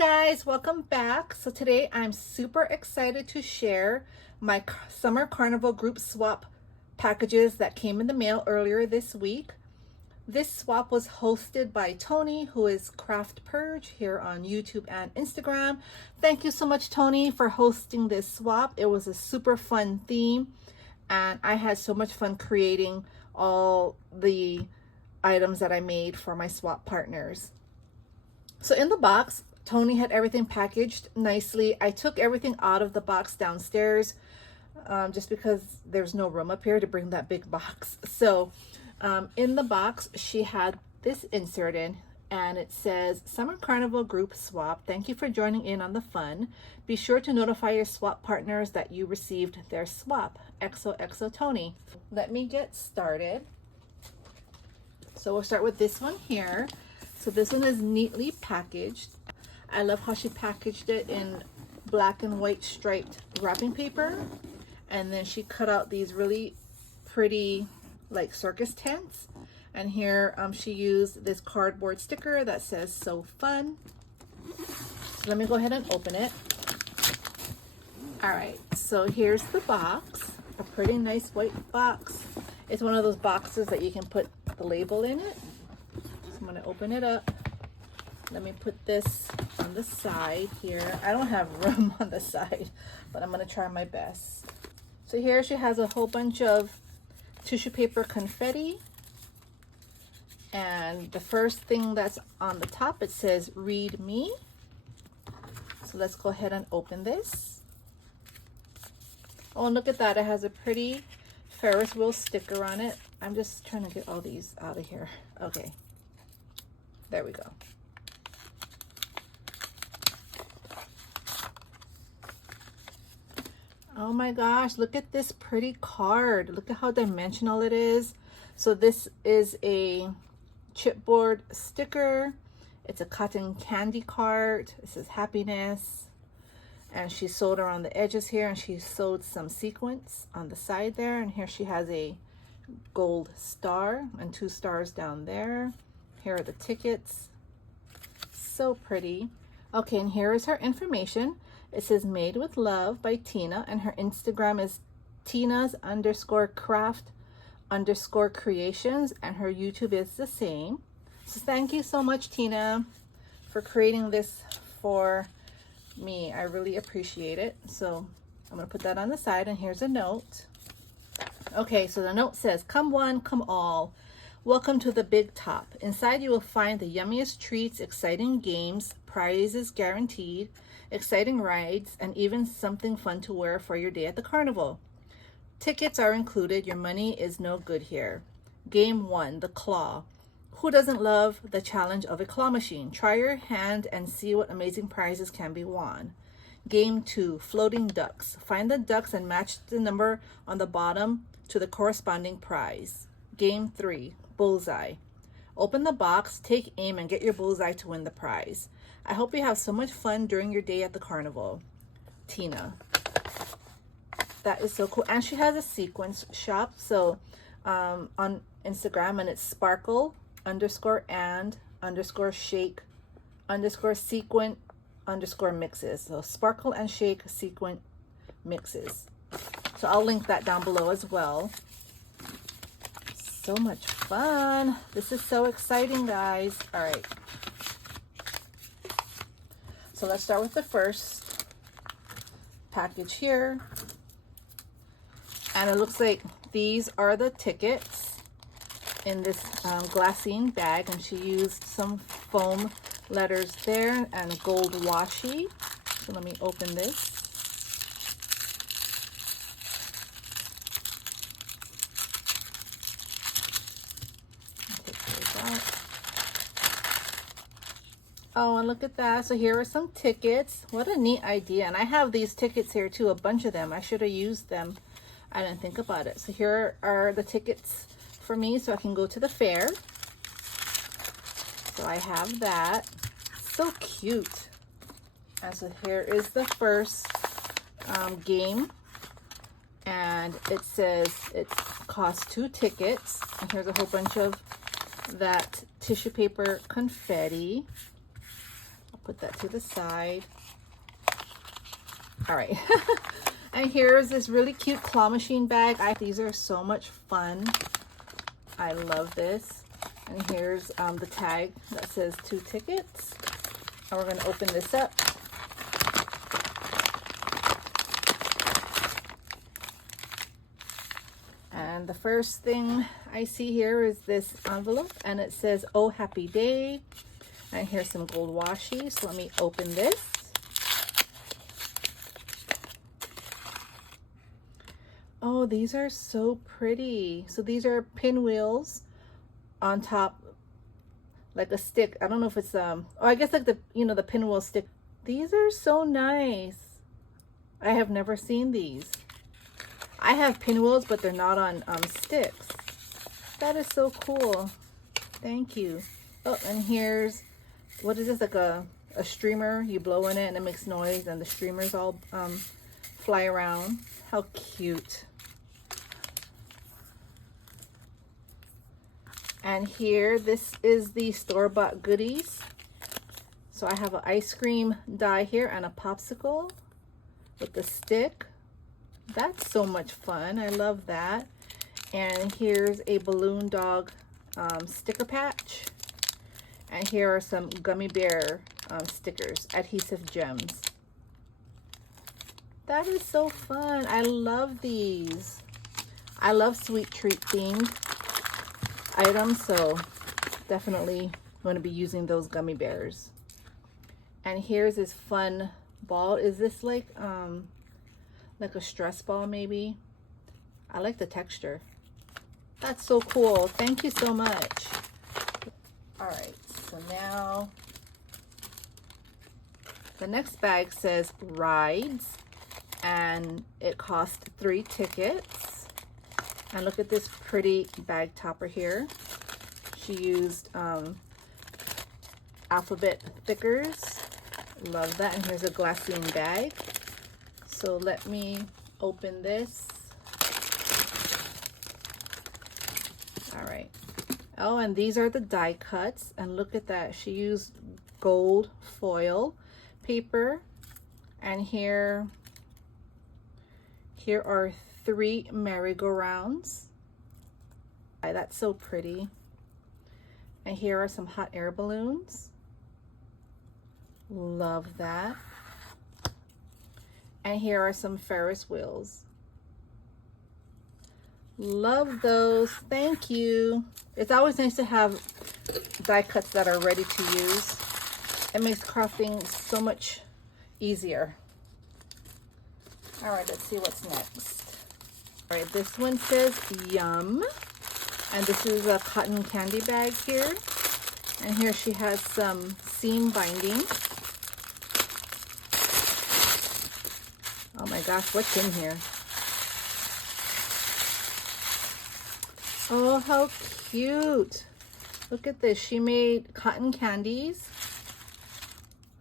Guys, welcome back. So today I'm super excited to share my summer carnival group swap packages that came in the mail earlier this week. This swap was hosted by Toni, who is Craft Purge here on YouTube and Instagram. Thank you so much, Toni, for hosting this swap. It was a super fun theme and I had so much fun creating all the items that I made for my swap partners. So in the box, Toni had everything packaged nicely. I took everything out of the box downstairs just because there's no room up here to bring that big box. So in the box, she had this inserted and it says, Summer Carnival Group Swap. Thank you for joining in on the fun. Be sure to notify your swap partners that you received their swap. XOXO Toni. Let me get started. So we'll start with this one here. So this one is neatly packaged. I love how she packaged it in black and white striped wrapping paper. And then she cut out these really pretty like circus tents. And here she used this cardboard sticker that says "So Fun." So let me go ahead and open it. All right, so here's the box, a pretty nice white box. It's one of those boxes that you can put the label in it. I'm going to open it up. Let me put this on the side here. I don't have room on the side, but I'm going to try my best. So here she has a whole bunch of tissue paper confetti. And the first thing that's on the top, it says "Read Me." So let's go ahead and open this. Oh, and look at that. It has a pretty Ferris wheel sticker on it. I'm just trying to get all these out of here. Okay. There we go. Oh my gosh, look at this pretty card. Look at how dimensional it is. So this is a chipboard sticker. It's a cotton candy card. It says happiness. And she sewed around the edges here and she sewed some sequins on the side there. And here she has a gold star and 2 stars down there. Here are the tickets. So pretty. Okay, and here is her information. It says "Made with Love" by Tina, and her Instagram is Tinas_craft_creations, and her YouTube is the same. So thank you so much, Tina, for creating this for me. I really appreciate it. So I'm gonna put that on the side, and here's a note. Okay, so the note says, "Come one, come all. Welcome to the big top. Inside you will find the yummiest treats, exciting games, prizes guaranteed, exciting rides, and even something fun to wear for your day at the carnival. Tickets are included. Your money is no good here. Game 1, the claw. Who doesn't love the challenge of a claw machine? Try your hand and see what amazing prizes can be won. Game 2, floating ducks. Find the ducks and match the number on the bottom to the corresponding prize. Game 3, bullseye. Open the box, take aim, and get your bullseye to win the prize. I hope you have so much fun during your day at the carnival. Tina." That is so cool. And she has a sequence shop, so on Instagram, and it's sparkle_and_shake_sequin_mixes. So sparkle and shake sequin mixes. So I'll link that down below as well. So much fun. This is so exciting, guys. All right. So let's start with the first package here. And it looks like these are the tickets in this glassine bag. And she used some foam letters there and gold washi. So let me open this. Oh, and look at that. So here are some tickets. What a neat idea. And I have these tickets here too, a bunch of them. I should have used them. I didn't think about it. So here are the tickets for me so I can go to the fair. So I have that. So cute. And so here is the first game. And it says it costs 2 tickets. And here's a whole bunch of that tissue paper confetti. put that to the side. All right. And here's this really cute claw machine bag. These are so much fun. I love this. And here's the tag that says 2 tickets. And we're going to open this up. And the first thing I see here is this envelope, and it says, "Oh, happy day." And here's some gold washi. So let me open this. Oh, these are so pretty. So these are pinwheels on top, like a stick. I don't know if it's oh, I guess like the, you know, the pinwheel stick. These are so nice. I have never seen these. I have pinwheels, but they're not on sticks. That is so cool. Thank you. Oh, and here's, what is this, like a streamer? You blow in it and it makes noise, and the streamers all fly around. How cute. And here, this is the store-bought goodies. So I have an ice cream die here and a popsicle with the stick. That's so much fun. I love that. And here's a balloon dog sticker patch. And here are some gummy bear stickers, adhesive gems. That is so fun. I love these. I love sweet treat themed items, so definitely going to be using those gummy bears. And here's this fun ball. Is this like a stress ball maybe? I like the texture. That's so cool. Thank you so much. All right, so now the next bag says rides, and it costs 3 tickets. And look at this pretty bag topper here. She used alphabet thickers. Love that. And here's a glassine bag. So let me open this. All right. Oh, and these are the die cuts. And look at that. She used gold foil paper. And here are 3 merry-go-rounds. That's so pretty. And here are some hot air balloons. Love that. And here are some Ferris wheels. Love those. Thank you. It's always nice to have die cuts that are ready to use. It makes crafting so much easier. All right, let's see what's next. All right, this one says yum. And this is a cotton candy bag here. And here she has some seam binding. Oh my gosh, what's in here? Oh, how cute. Look at this. She made cotton candies.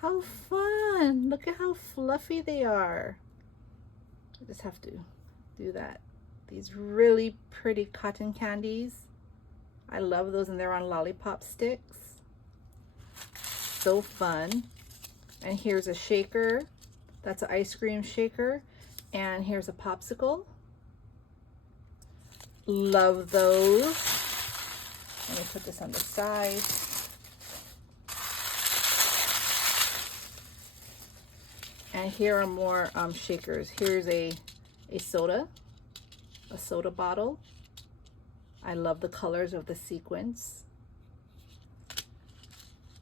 How fun. Look at how fluffy they are. I just have to do that. These really pretty cotton candies. I love those, and they're on lollipop sticks. So fun. And here's a shaker. That's an ice cream shaker. And here's a popsicle. Love those. Let me put this on the side. And here are more shakers. Here's a soda bottle. I love the colors of the sequins.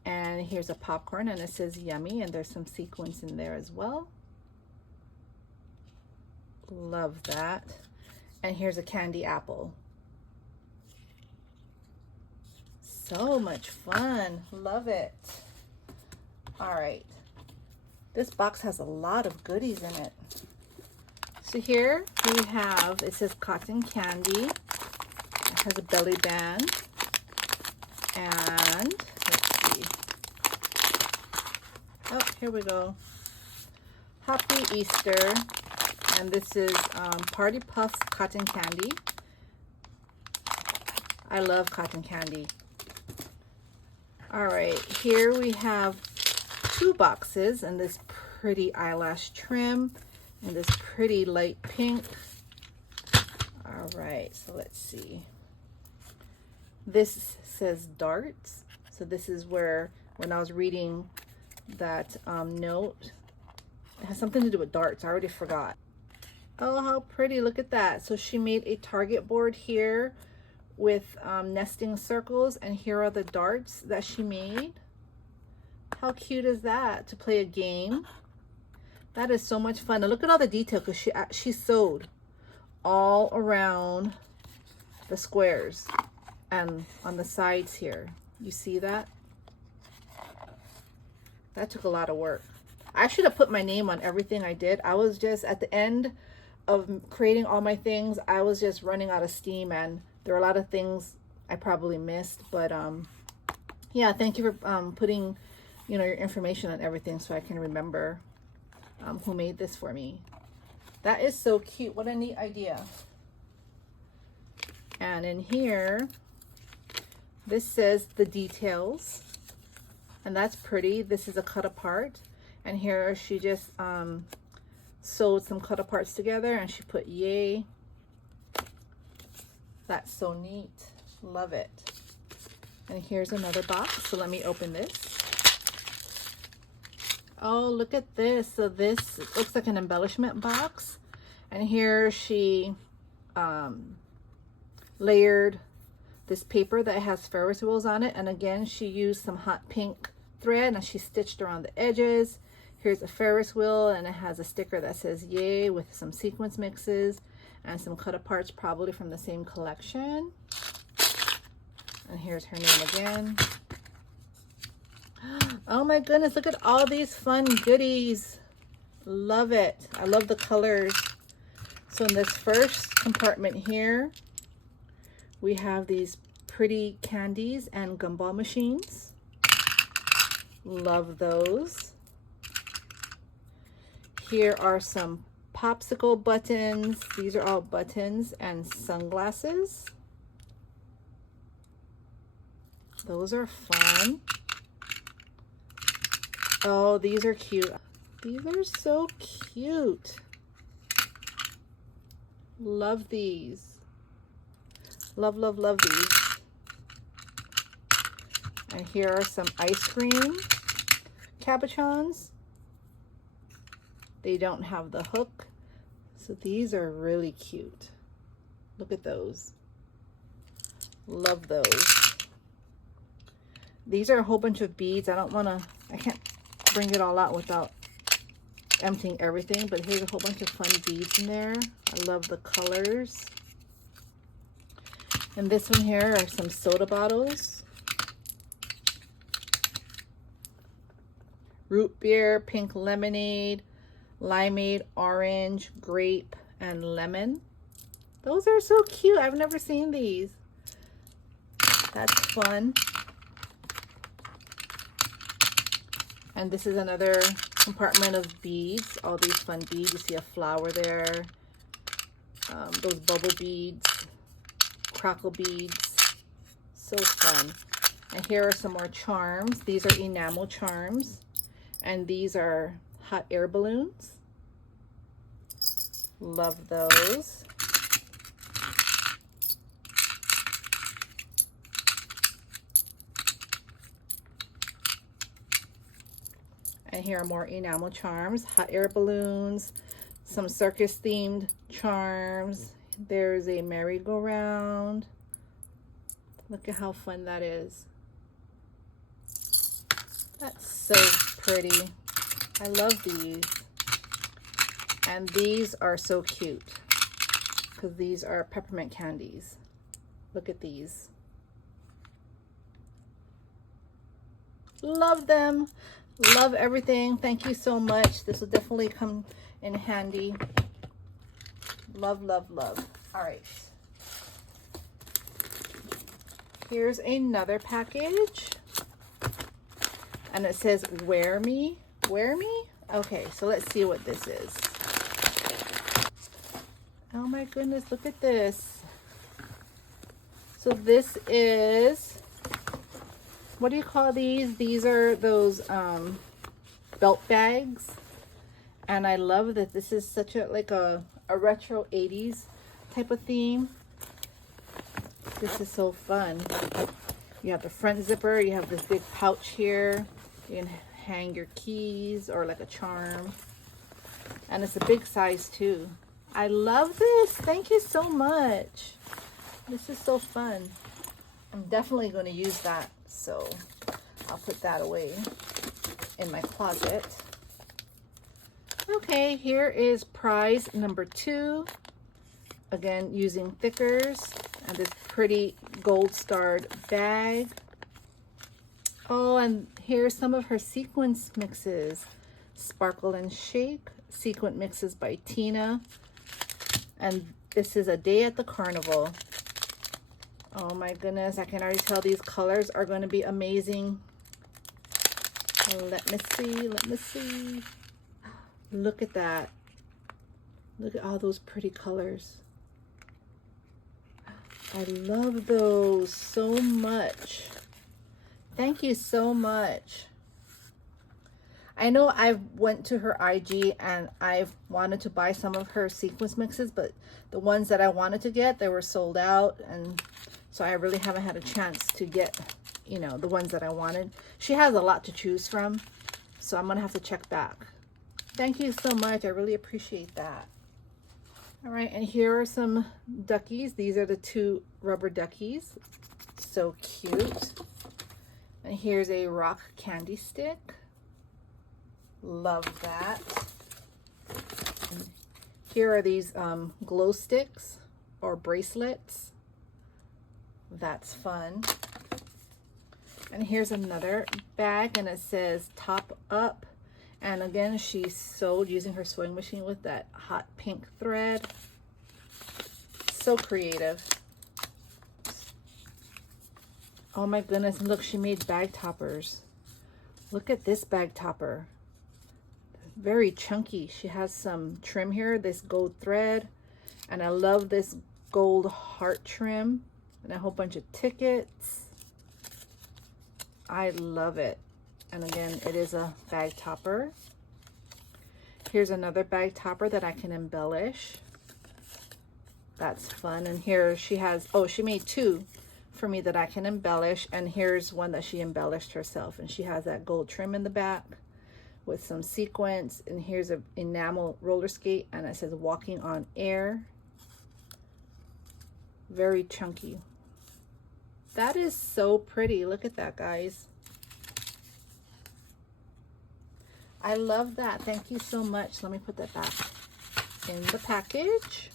And here's a popcorn, and it says yummy, and there's some sequins in there as well. Love that. And here's a candy apple. So much fun. Love it. All right. This box has a lot of goodies in it. So here we have, it says cotton candy. It has a belly band. And let's see. Oh, here we go. Happy Easter. And this is Party Puffs cotton candy. I love cotton candy. All right, here we have 2 boxes, and this pretty eyelash trim and this pretty light pink. All right, so let's see. This says darts. So this is where, when I was reading that note, it has something to do with darts. I already forgot. Oh, how pretty. Look at that. So she made a target board here with nesting circles, and here are the darts that she made. How cute is that, to play a game? That is so much fun. And look at all the detail, because she sewed all around the squares and on the sides here. You see that? That took a lot of work. I should have put my name on everything I did. I was just at the end of creating all my things. I was just running out of steam, and there are a lot of things I probably missed. But yeah, thank you for putting, you know, your information on everything so I can remember who made this for me. That is so cute. What a neat idea. And in here, this says the details, and that's pretty. This is a cut apart, and here she just sewed some cut aparts together, and she put yay. That's so neat. Love it. And here's another box, so let me open this. Oh, look at this. So this looks like an embellishment box, and here she layered this paper that has Ferris wheels on it, and again she used some hot pink thread and she stitched around the edges. Here's a Ferris wheel, and it has a sticker that says yay with some sequence mixes and some cut aparts, probably from the same collection. And here's her name again. Oh my goodness, look at all these fun goodies. Love it. I love the colors. So in this first compartment here, we have these pretty candies and gumball machines. Love those. Here are some popsicle buttons. These are all buttons and sunglasses. Those are fun. Oh, these are cute. These are so cute. Love these. Love, love, love these. And here are some ice cream cabochons. They don't have the hook, so these are really cute. Look at those. Love those. These are a whole bunch of beads. I can't bring it all out without emptying everything, but here's a whole bunch of fun beads in there. I love the colors. And this one here are some soda bottles. Root beer, pink lemonade, limeade, orange, grape, and lemon. Those are so cute. I've never seen these. That's fun. And this is another compartment of beads. All these fun beads. You see a flower there. Those bubble beads. Crackle beads. So fun. And here are some more charms. These are enamel charms. And these are hot air balloons. Love those. And here are more enamel charms, hot air balloons, some circus themed charms. There's a merry-go-round. Look at how fun that is. That's so pretty. I love these. And these are so cute because these are peppermint candies. Look at these. Love them. Love everything. Thank you so much. This will definitely come in handy. Love, love, love. All right. Here's another package. And it says, wear me. Wear me? Okay, so let's see what this is. Oh my goodness, look at this. So this is, what do you call these? These are those belt bags. And I love that this is such a like a retro 80s type of theme. This is so fun. You have the front zipper, you have this big pouch here. You can hang your keys or like a charm. And it's a big size too. I love this. Thank you so much. This is so fun. I'm definitely going to use that. So I'll put that away in my closet. Okay, here is prize number 2. Again, using thickers and this pretty gold starred bag. Oh, and here's some of her sequence mixes. Sparkle and Shake, sequin mixes by Tina. And this is A Day at the Carnival. Oh my goodness, I can already tell these colors are going to be amazing. Let me see, let me see. Look at that. Look at all those pretty colors. I love those so much. Thank you so much. I know I went to her IG and I've wanted to buy some of her sequence mixes, but the ones that I wanted to get, they were sold out, and so I really haven't had a chance to get, you know, the ones that I wanted. She has a lot to choose from, so I'm gonna have to check back. Thank you so much. I really appreciate that. All right, and here are some duckies. These are the 2 rubber duckies. So cute. And here's a rock candy stick. Love that. And here are these glow sticks or bracelets. That's fun. And here's another bag, and it says Top Up. And again, she sewed using her sewing machine with that hot pink thread. So creative. Oh my goodness, and look, she made bag toppers. Look at this bag topper. Very chunky. She has some trim here, this gold thread. And I love this gold heart trim. And a whole bunch of tickets. I love it. And again, it is a bag topper. Here's another bag topper that I can embellish. That's fun. And here she has, oh, she made 2 for me that I can embellish. And here's one that she embellished herself. And she has that gold trim in the back with some sequins. And here's an enamel roller skate. And it says Walking on Air. Very chunky. That is so pretty. Look at that, guys. I love that. Thank you so much. Let me put that back in the package.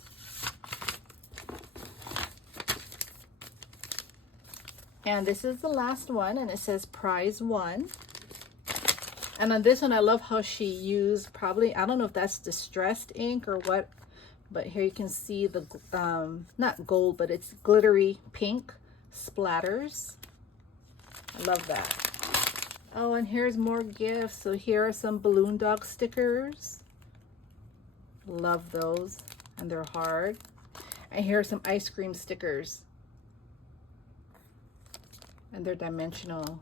And this is the last one, and it says prize 1. And on this one, I love how she used probably, I don't know if that's distressed ink or what, but here you can see the, not gold, but it's glittery pink splatters. I love that. Oh, and here's more gifts. So here are some balloon dog stickers. Love those, and they're hard. And here are some ice cream stickers. And they're dimensional.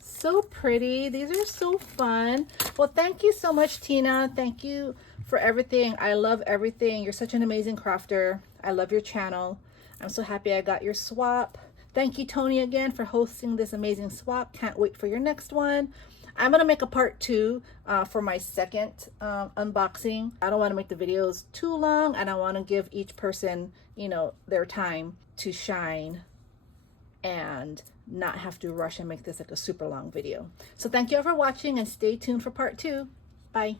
So pretty. These are so fun. Well, thank you so much, Tina. Thank you for everything. I love everything. You're such an amazing crafter. I love your channel. I'm so happy I got your swap. Thank you, Toni, again for hosting this amazing swap. Can't wait for your next one. I'm going to make a part 2 for my second unboxing. I don't want to make the videos too long, and I want to give each person, you know, their time to shine and not have to rush and make this like a super long video. So thank you all for watching, and stay tuned for part 2. Bye.